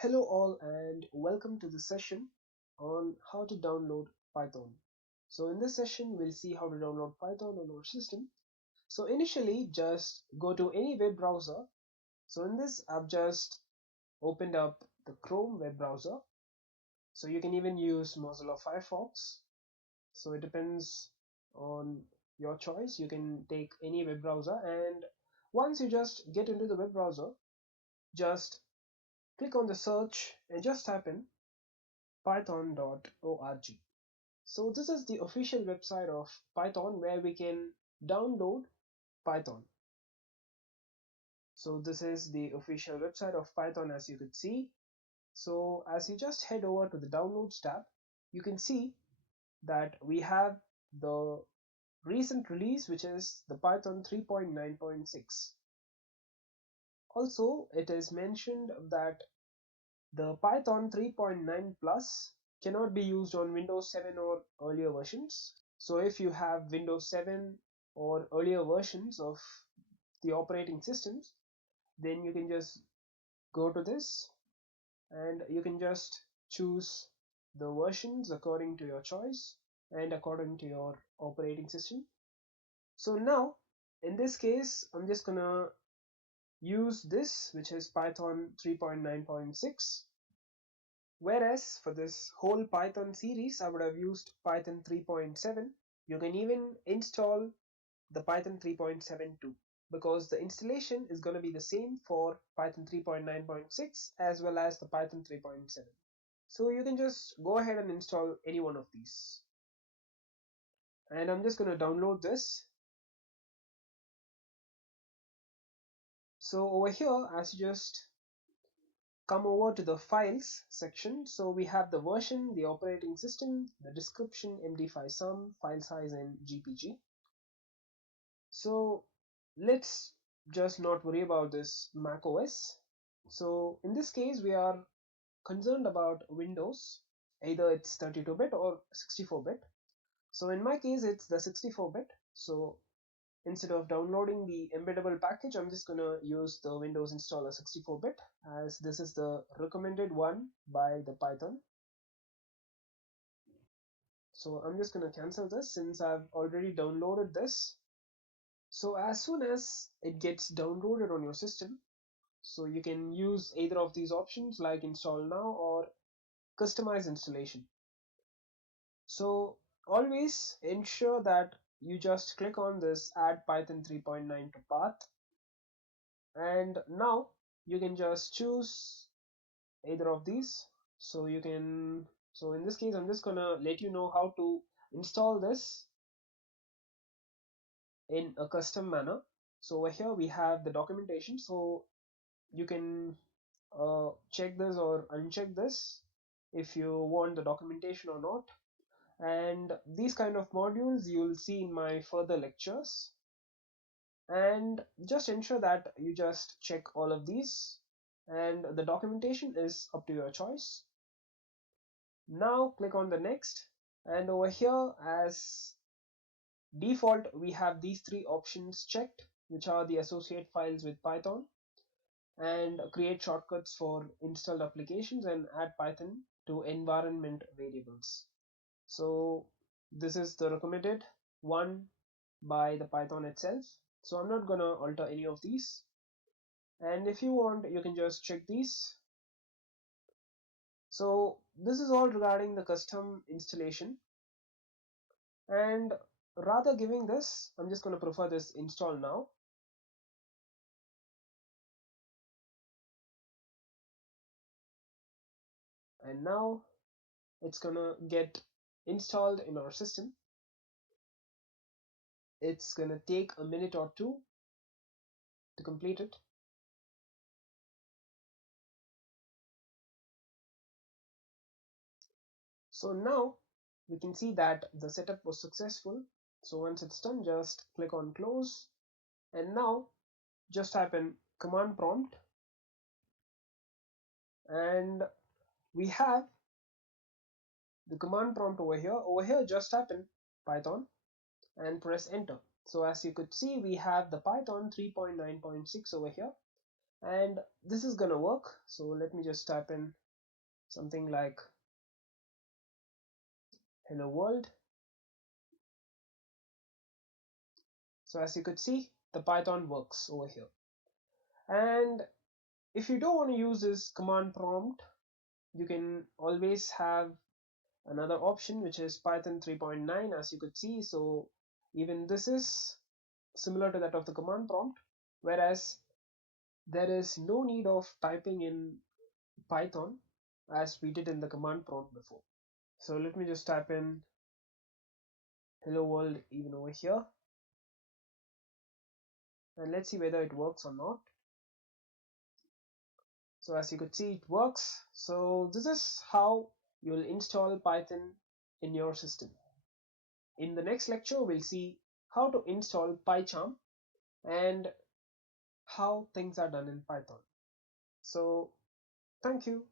Hello all and welcome to the session on how to download Python. So in this session we'll see how to download Python on our system. So initially just go to any web browser. So in this I've just opened up the Chrome web browser. So you can even use Mozilla Firefox. So it depends on your choice. You can take any web browser, and once you just get into the web browser, just click on the search and just type in python.org. So this is the official website of Python where we can download Python. So this is the official website of Python, as you could see. So as you just head over to the downloads tab, you can see that we have the recent release, which is the Python 3.9.6. Also, it is mentioned that the Python 3.9 plus cannot be used on Windows 7 or earlier versions. So if you have Windows 7 or earlier versions of the operating systems, then you can just go to this and you can just choose the versions according to your choice and according to your operating system. So now in this case, I'm just gonna use this, which is Python 3.9.6. Whereas for this whole Python series, I would have used Python 3.7. You can even install the Python 3.7 too, because the installation is going to be the same for Python 3.9.6 as well as the Python 3.7. So you can just go ahead and install any one of these. And I'm just going to download this. So over here, as you just come over to the files section, so we have the version, the operating system, the description, MD5 sum, file size, and GPG. So let's just not worry about this Mac OS. So in this case, we are concerned about Windows, either it's 32-bit or 64-bit. So in my case, it's the 64-bit. So instead of downloading the embeddable package, I'm just gonna use the Windows installer 64-bit, as this is the recommended one by the Python. So I'm just gonna cancel this since I've already downloaded this. So as soon as it gets downloaded on your system, so you can use either of these options like install now or customize installation. So always ensure that you just click on this add Python 3.9 to path, and now you can just choose either of these. So you can, so in this case I'm just gonna let you know how to install this in a custom manner. So over here we have the documentation, so you can check this or uncheck this if you want the documentation or not. And these kind of modules you'll see in my further lectures, and just ensure that you just check all of these, and the documentation is up to your choice. Now click on the next, and over here as default we have these three options checked, which are the associate files with Python, and create shortcuts for installed applications, and add Python to environment variables. So this is the recommended one by the Python itself. So I'm not gonna alter any of these. And if you want, you can just check these. So this is all regarding the custom installation. And rather giving this, I'm just gonna prefer this install now. And now it's gonna get installed in our system. It's gonna take a minute or two to complete it. So now we can see that the setup was successful. So once it's done, just click on close, and now just type in command prompt, and we have the command prompt over here. Over here, just type in Python and press enter. So as you could see, we have the Python 3.9.6 over here, and this is gonna work. So let me just type in something like hello world. So as you could see, the Python works over here. And if you don't want to use this command prompt, you can always have another option, which is Python 3.9, as you could see. So even this is similar to that of the command prompt, whereas there is no need of typing in Python as we did in the command prompt before. So let me just type in hello world even over here, and let's see whether it works or not. So as you could see, it works. So this is how you'll install Python in your system. In the next lecture, we'll see how to install PyCharm and how things are done in Python. So thank you.